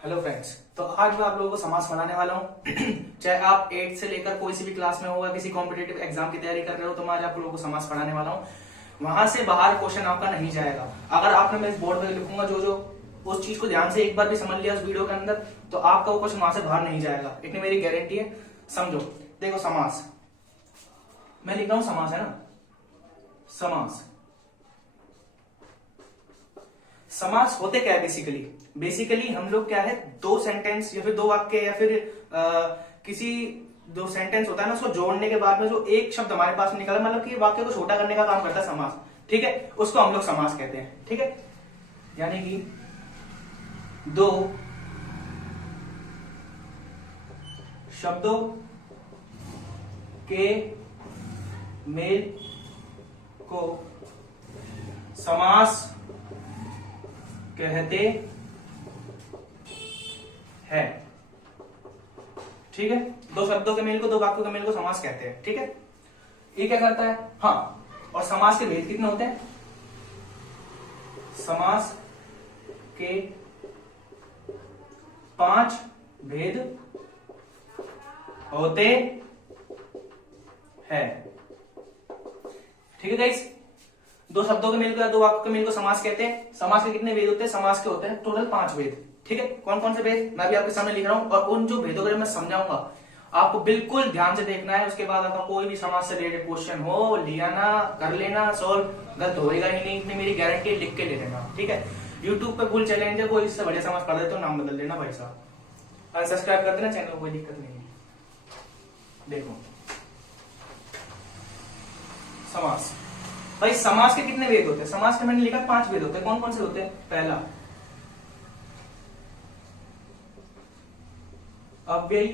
Hello friends. तो आज मैं आप लोगों को समास पढ़ाने वाला हूँ। चाहे आप 8 से लेकर कोई सी भी क्लास में हो या किसी कॉम्पिटेटिव एग्जाम की तैयारी कर रहे हो, तो मैं आज आप लोगों को समास पढ़ाने वाला हूँ। वहां से बाहर क्वेश्चन आपका नहीं जाएगा। अगर आपने मैं इस बोर्ड पे लिखूंगा जो जो उस चीज को ध्यान से एक बार भी समझ लिया उस वीडियो के अंदर, तो आपका वो क्वेश्चन वहां से बाहर नहीं जाएगा, इतनी मेरी गारंटी है। समझो, देखो समास मैं लिख रहा हूं, समास है ना। समास समास होते क्या है बेसिकली हम लोग क्या है, दो सेंटेंस या फिर दो वाक्य या फिर किसी दो सेंटेंस होता है ना, उसको जोड़ने के बाद में जो एक शब्द हमारे पास में निकला, मतलब कि वाक्य को छोटा करने का काम करता है समास। ठीक है, उसको हम लोग समास कहते हैं। ठीक है, यानी कि दो शब्दों के मेल को समास कहते हैं। ठीक है, दो शब्दों के मेल को, दो वाक्यों के मेल को समास कहते हैं। ठीक है, ये क्या करता है? हाँ, और समास के भेद कितने होते हैं? समास के 5 भेद होते हैं। ठीक है गाइस, दो शब्दों के मेल को या दो वाक्यों के मेल को समास कहते हैं। समास के कितने भेद होते हैं? समास के होते हैं टोटल 5 भेद। ठीक है, कौन कौन से भेद मैं भी आपके सामने लिख रहा हूं, और उन जो भेदों को मैं समझाऊंगा आपको बिल्कुल ध्यान से देखना है। उसके बाद आपका कोई भी समास से रिलेटेड क्वेश्चन हो, लिया ना कर लेना, सॉल्व गलत होएगा ही नहीं, इतनी मेरी गारंटी, लिख के ले लेना। ठीक है, यूट्यूब पे फुल चैलेंज है, कोई इससे बढ़िया समास पढ़ दे तो नाम बदल देना भाई साहब, अनसब्सक्राइब कर देना चैनल को, कोई दिक्कत नहीं है। देखो समास, भाई समास के कितने भेद होते हैं? समास के मैंने लिखा 5 भेद होते हैं। कौन कौन से होते हैं? पहला अव्ययी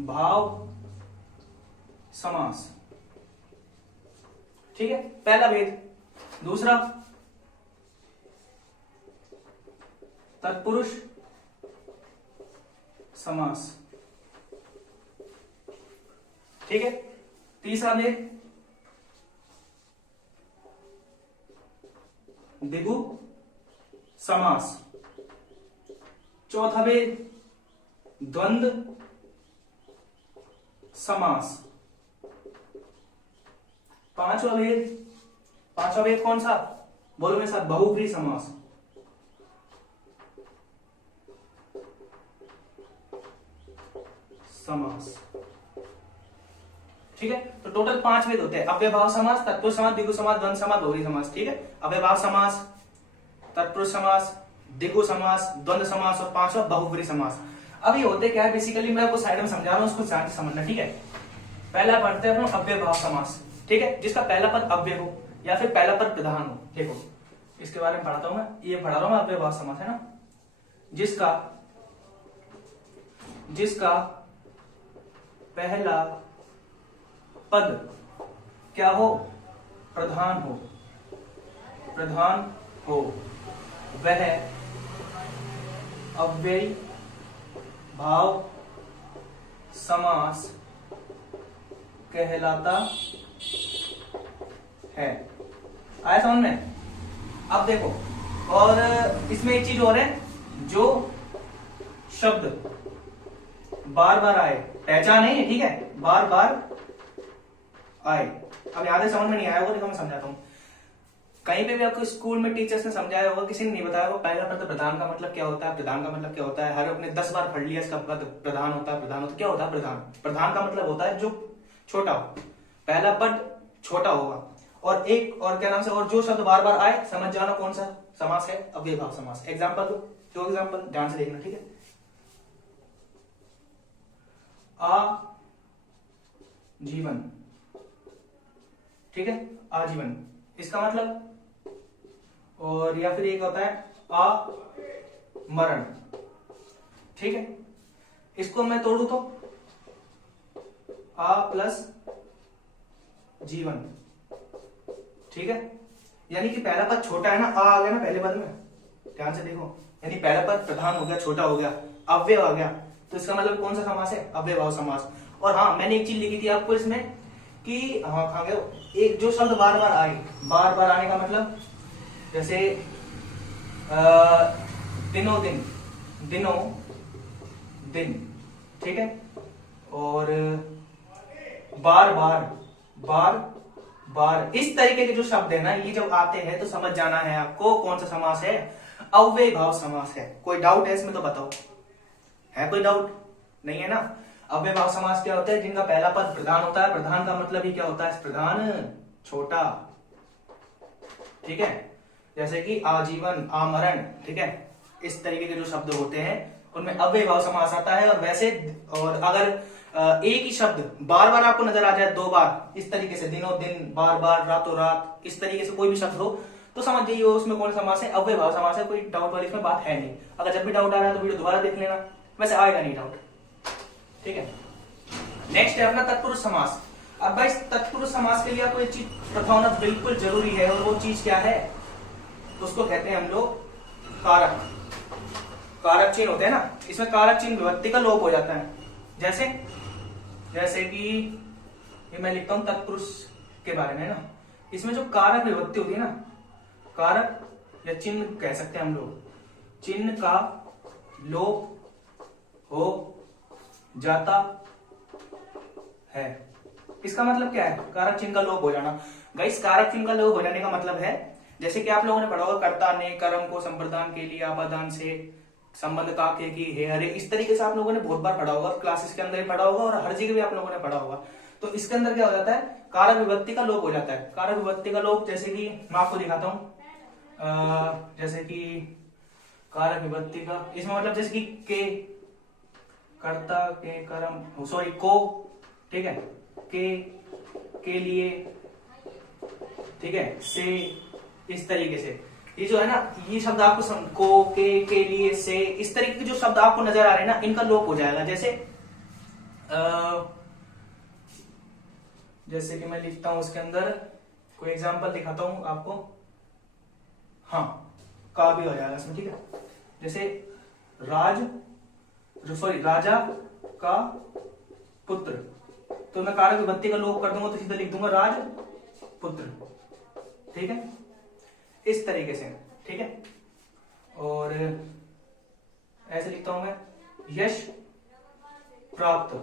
भाव समास। ठीक है, पहला भेद। दूसरा तत्पुरुष समास। ठीक है, तीसरा भेद द्विगु समास। चौथा भेद द्वंद्व समास। पांचवा भेद कौन सा? बोलो मेरे साथ, बहुव्रीहि समास। ठीक है, तो टोटल 5 भेद होते हैं। अव्ययभाव समास, तत्पुरुष समास, द्विगु समास, द्वंद्व समास, बहुव्रीहि समास। ठीक है, अव्ययभाव समास, तत्पुरुष समास, द्विगु समास, द्वंद्व समास और 5वां बहुव्रीहि समास। अब ये होते क्या है बेसिकली, मैं आपको साइड में समझा रहा हूं, उसको ध्यान से समझना। ठीक है, पहला पढ़ते हैं अपन अव्ययभाव समास। ठीक है, जिसका पहला पद अव्यय हो या फिर पहला पद प्रधान हो। देखो इसके बारे में पढ़ाता हूं मैं, ये पढ़ा रहा हूं मैं, अव्ययभाव समास है ना, जिसका पहला पद क्या हो? प्रधान हो, वह अव्ययी भाव समास कहलाता है। आया समझ में? अब देखो, और इसमें एक चीज और है, जो शब्द बार बार आए, पहचान है, ठीक है, बार बार आए। अब याद है, समझ में नहीं आया होगा, देखो मैं समझाता हूं। कहीं पे भी आपको स्कूल में टीचर्स ने समझाया होगा, किसी ने नहीं बताया होगा पहला पद प्रधान का मतलब क्या होता है, प्रधान का मतलब क्या होता है। हर अपने 10 बार पढ़ लिया इसका पद प्रधान होता है। क्या होता है प्रधान का मतलब होता है जो छोटा हो, पहला पद छोटा होगा, और एक और क्या नाम से, और जो शब्द बार बार आए, समझ जाना कौन सा समास है? अव्ययभाव समास। एग्जाम्पल दो एग्जाम्पल ध्यान से देखना। ठीक है, आजीवन। ठीक है, आजीवन इसका मतलब, और या फिर एक होता है अमरण। ठीक है, इसको मैं तोड़ू तो आ प्लस जीवन। ठीक है, यानी कि पहला पद छोटा है ना, आ गया ना पहले पद में, ध्यान से देखो, यानी पहला पद प्रधान हो गया, छोटा हो गया, अव्यय आ गया, तो इसका मतलब कौन सा समास है? अव्ययभाव समास। और हाँ, मैंने एक चीज लिखी थी आपको इसमें कि हाँ खा गए, एक जो शब्द बार बार आए, बार बार आने का मतलब जैसे दिनों दिन, दिनों दिन, ठीक है। और बार बार, बार बार, इस तरीके के जो शब्द है ना, ये जब आते हैं तो समझ जाना है आपको कौन सा समास है, अव्यय भाव समास है। कोई डाउट है इसमें तो बताओ, है कोई डाउट? नहीं है ना। अव्यय भाव समास क्या होता है? जिनका पहला पद प्रधान होता है। प्रधान का मतलब ही क्या होता है? प्रधान, छोटा, ठीक है। जैसे कि आजीवन, आमरण, ठीक है। इस तरीके के जो शब्द होते हैं उनमें अव्यय भाव समास आता है। और वैसे, और अगर एक ही शब्द बार बार आपको नजर आ जाए, दो बार, इस तरीके से दिनों दिन, बार बार, रातों रात, इस तरीके से कोई भी शब्द हो तो समझ जाइए उसमें कौन सा समास है? अव्यय भाव समास है। कोई डाउट वाली इसमें बात है नहीं। अगर जब भी डाउट आ रहा है तो वीडियो दोबारा देख लेना, वैसे आएगा नहीं डाउट, ठीक है। नेक्स्ट है अपना तत्पुरुष समास। अब भाई तत्पुरुष समास के लिए आपको एक चीज पता होना बिल्कुल जरूरी है, और वो चीज क्या है? उसको कहते हैं हम लोग कारक। कारक चिन्ह होते हैं ना, इसमें कारक चिन्ह विभक्ति का लोप हो जाता है। जैसे कि ये मैं लिखता हूं तत्पुरुष के बारे में ना, इसमें जो कारक विभक्ति होती है ना, कारक या चिन्ह कह सकते हैं हम लोग, चिन्ह का लोप हो जाता है। इसका मतलब क्या है? कारक चिन्ह का लोप हो जाना। गाइस, कारक चिन्ह का लोप हो जाने का मतलब है, जैसे कि आप लोगों ने पढ़ा होगा, कर्ता ने कर्म को संप्रदान के लिए आपादान से संबंध का के की है हरे, इस तरीके से आप लोगों ने बहुत बार पढ़ा होगा, क्लासेस के अंदर ही पढ़ा होगा और हर जगह भी आप लोगों ने पढ़ा होगा। तो इसके अंदर क्या हो जाता है? कारक विभक्ति का लोप हो जाता है। कारक विभक्ति का लोप, जैसे कि मैं आपको दिखाता हूं, जैसे कि कारक विभक्ति का, इसमें मतलब जैसे कि के, कर्ता के कर्म, सॉरी को, ठीक है, के लिए, ठीक है, से, इस तरीके से ये जो है ना, ये शब्द आपको को, के लिए, से, इस तरीके के जो शब्द आपको नजर आ रहे हैं ना, इनका लोप हो जाएगा। जैसे कि मैं लिखता हूं उसके अंदर, कोई एग्जांपल दिखाता हूं आपको। हाँ, का भी हो जाएगा इसमें, ठीक है। जैसे राजा का पुत्र, तो मैं कारक विभक्ति का लोप कर दूंगा तो सीधा लिख दूंगा राजपुत्र, ठीक है, इस तरीके से, ठीक है। और ऐसे लिखता हूं मैं, यश प्राप्त,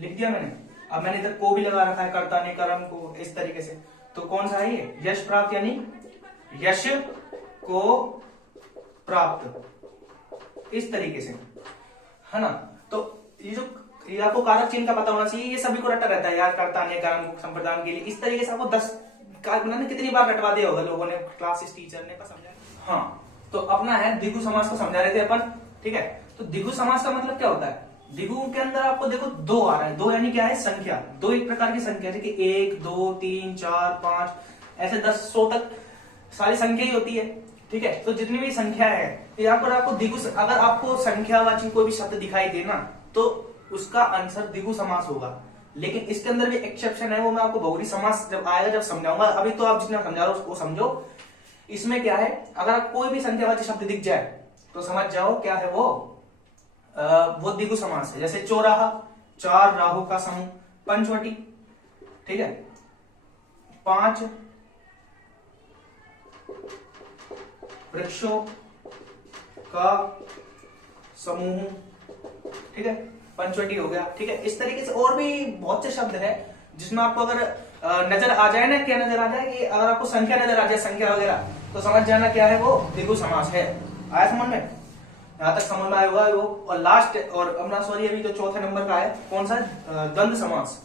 लिख दिया मैंने। अब मैंने इधर को भी लगा रखा है, कर्ता ने कर्म को, इस तरीके से, तो कौन सा है ये? यश प्राप्त, यानी यश को प्राप्त, इस तरीके से, है ना। तो ये आपको कारक चिन्ह का पता होना चाहिए। ये सभी को रटा रहता है यार, कर्ता ने कर्म को संप्रदान के लिए, इस तरीके से आपको 10 कारक कितनी बार रटवा दिया होगा लोगों ने, क्लासेस टीचर ने, समझा। हाँ, तो अपना है द्विगु समास को समझा रहे थे अपन, ठीक है। तो द्विगु समास का मतलब क्या होता है? द्विगु के अंदर आपको देखो दो आ रहा है। दो यानी क्या है? संख्या। दो एक प्रकार की संख्या, जैसे कि 1 2 3 4 5 ऐसे 10 100 तक सारी संख्या ही होती है, ठीक है। तो जितनी भी संख्या है, यहाँ पर आपको द्विगु, अगर आपको संख्यावाची कोई भी शब्द दिखाई देना तो उसका आंसर द्विगु समास होगा। लेकिन इसके अंदर भी एक्सेप्शन है, वो मैं आपको बहुरी समास जब आएगा जब समझाऊंगा। अभी तो आप जितना समझा रहे हो उसको समझो। इसमें क्या है, अगर आप कोई भी संख्यावाची शब्द दिख जाए तो समझ जाओ क्या है वो द्विगु समास है। जैसे चौराहा, 4 राहु का समूह, पंचवटी, ठीक है, 5 वृक्षों का समूह, ठीक है, पंचवटी हो गया, ठीक है। इस तरीके से और भी बहुत से शब्द है जिसमें आपको अगर नजर आ जाए ना, क्या नजर आ जाए कि अगर आपको संख्या नजर आ जाए, संख्या वगैरह, तो समझ जाना क्या है वो द्विगु समास है। आया समझ में? यहां तक समझ में आया होगा वो। और लास्ट, और अपना सॉरी अभी जो चौथे नंबर का है, कौन सा? द्वंद्व समास।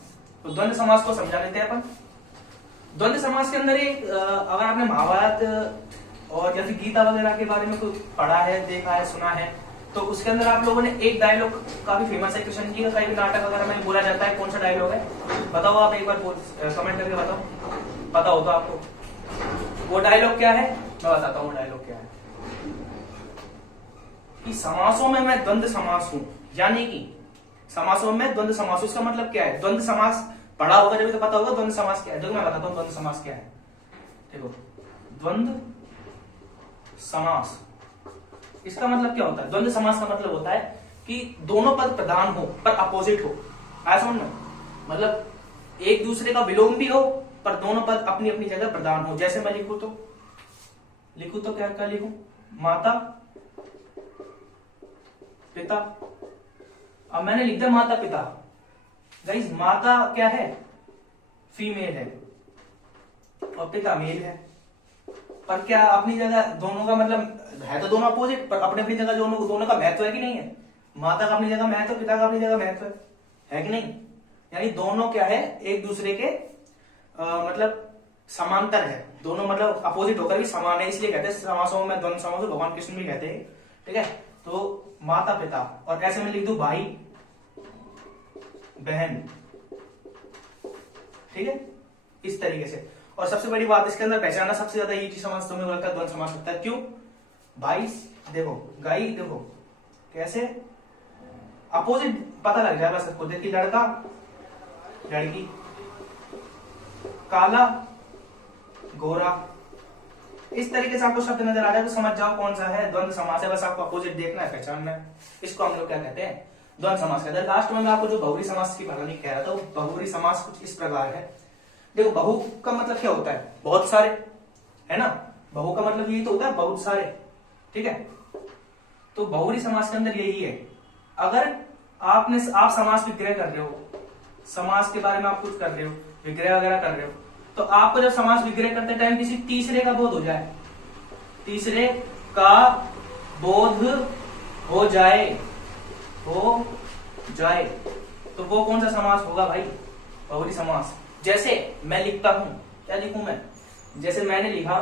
तो द्वंद्व समास को समझा लेते हैं अपन। द्वंद्व समास के अंदर एक, अगर आपने महाभारत और जैसे गीता वगैरह के बारे में कुछ पढ़ा है, देखा है, सुना है, तो उसके अंदर आप लोगों ने एक डायलॉग काफी फेमस है, कृष्ण जी का कई नाटक वगैरह में बोला जाता है। कौन सा डायलॉग है बताओ, आप एक बार कमेंट करके बताओ, पता हो तो आपको। वो डायलॉग क्या है मैं बताता हूँ। वो डायलॉग क्या है कि समासों में मैं द्वंद्व समास हूं, यानी कि समासों में द्वंद्व समास। इसका मतलब क्या है? द्वंद्व समास पढ़ा होगा जब तो पता होगा द्वंद्व समास क्या है। जो मैं बताता हूँ द्वंद्व समास क्या है। देखो, द्वंद्व समास, इसका मतलब क्या होता है? द्वंद्व समास का मतलब होता है कि दोनों पद प्रधान हो पर अपोजिट हो। आया समझ में? मतलब एक दूसरे का विलोम भी हो पर दोनों पद अपनी अपनी जगह प्रधान हो। जैसे मैं लिखूं तो क्या क्या लिखूं? माता पिता। अब मैंने लिख दिया माता पिता। गाइस माता क्या है, फीमेल है और पिता मेल है। पर क्या अपनी जगह दोनों का मतलब है तो दोनों अपोजिट, पर अपने अपनी जगह दोनों का महत्व है कि नहीं है। माता का अपनी जगह महत्व, पिता का अपनी जगह महत्व है कि नहीं। यानी दोनों क्या है, एक दूसरे के मतलब समांतर है, दोनों मतलब अपोजिट होकर भी समान है, इसलिए कहते हैं समासों में द्वंद्व समासों भगवान कृष्ण भी कहते हैं। ठीक है, तो माता पिता, और ऐसे में लिख दूं भाई बहन। ठीक है, इस तरीके से। और सबसे बड़ी बात इसके अंदर पहचानना सबसे ज्यादा ये चीज समास तुम्हें लगता है द्वंद्व समास होता है। क्यों भाई, देखो गाई, देखो कैसे अपोजिट पता लग जाएगा सबको। देखिए लड़का लड़की, काला गोरा, इस तरीके से आपको शब्द नजर आ रहा है तो समझ जाओ कौन सा है द्वंद्व समास है। बस आपको अपोजिट देखना है, पहचानना है। इसको हम लोग क्या कहते हैं, द्वंद्व समास कहते हैं। लास्ट में मैं आपको जो बहुरी समास की बात नहीं कह रहा था, वो बहुरी समास कुछ इस प्रकार है। देखो बहु का मतलब क्या होता है, बहुत सारे, है ना। बहु का मतलब यही तो होता है, बहुत सारे। ठीक है, तो बहुरी समास के अंदर यही है। अगर आप समास विग्रह कर रहे हो, समास के बारे में आप कुछ कर रहे हो, विग्रह वगैरह कर रहे हो, तो आपको जब समास विग्रह करते टाइम किसी तीसरे का बोध हो जाए, तीसरे का बोध हो जाए तो वो कौन सा समास होगा भाई, बहुरी समास। जैसे मैं लिखता हूं, क्या लिखूं मैं, जैसे मैंने लिखा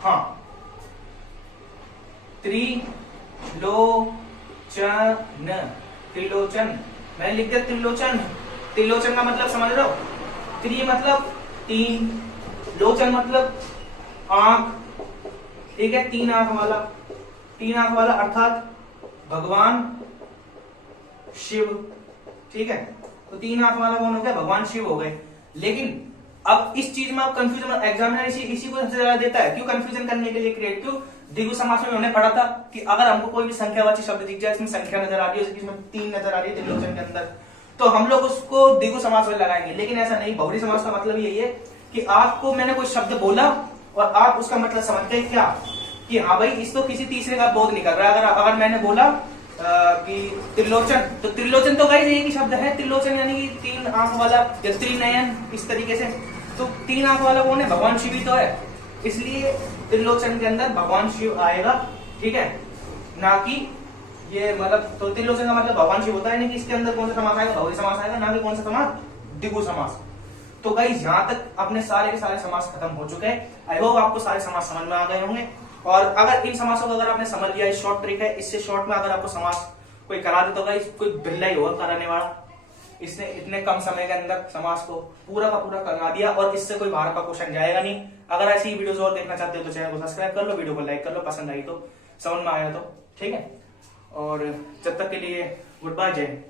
हाँ त्रिलोचन, मैंने लिख दिया त्रिलोचन। त्रिलोचन का मतलब समझ रहे हो, त्रि मतलब तीन, लोचन मतलब आंख। ठीक है, तीन आंख वाला अर्थात भगवान शिव। ठीक है, तो तीन आंख वाला कौन हो गया, भगवान शिव हो गए। लेकिन अब इस चीज में आप कंफ्यूजन, एग्जामिनर इसी को सबसे ज्यादा देता है। क्यों कंफ्यूजन करने के लिए क्रिएट, क्यों द्विगु समास में हमने पढ़ा था कि अगर हमको कोई भी संख्यावाची शब्द दिख जाए, इसमें संख्या नजर आ रही है, इसमें तीन नजर आ रही है त्रिलोचन के अंदर, तो हम लोग उसको द्विगु समास में लगाएंगे। लेकिन ऐसा नहीं, बहुरी समास का मतलब यही है कि आपको मैंने कोई शब्द बोला और आप उसका मतलब समझ गए क्या, कि हाँ भाई इसको किसी तीसरे का बोध नहीं कर रहा है। अगर मैंने बोला कि त्रिलोचन, तो त्रिलोचन तो गाइस एक ही शब्द है, त्रिलोचन यानी कि तीन आंख वाला या त्रिनयन, इस तरीके से। तो तीन आंख वाला कौन है, भगवान शिव ही तो है, इसलिए त्रिलोचन के अंदर भगवान शिव आएगा। ठीक है, ना कि ये मतलब, तो त्रिलोचन का मतलब भगवान शिव होता है, नहीं कि इसके अंदर कौन सा समास आएगा, बहुरी समास आएगा, ना कि कौन सा समास, द्विगु समास। तो गाइस यहां तक अपने सारे के सारे समास खत्म हो चुके हैं। आई होप आपको सारे समास समझ में आ गए होंगे। और अगर इन समासों को अगर आपने समझ लिया, शॉर्ट ट्रिक है, इससे शॉर्ट में अगर आपको समास कोई करा दे तो गाइस कोई बिल्ला ही होगा कराने वाला। इसने इतने कम समय के अंदर समास को पूरा का पूरा करा दिया, और इससे कोई बाहर का क्वेश्चन जाएगा नहीं। अगर ऐसी ही वीडियोस और देखना चाहते हो तो चैनल को सब्सक्राइब कर लो, वीडियो को लाइक कर लो, पसंद आई तो, समझ में आया तो। ठीक है, और जब तक के लिए गुड बाय, जय हिंद।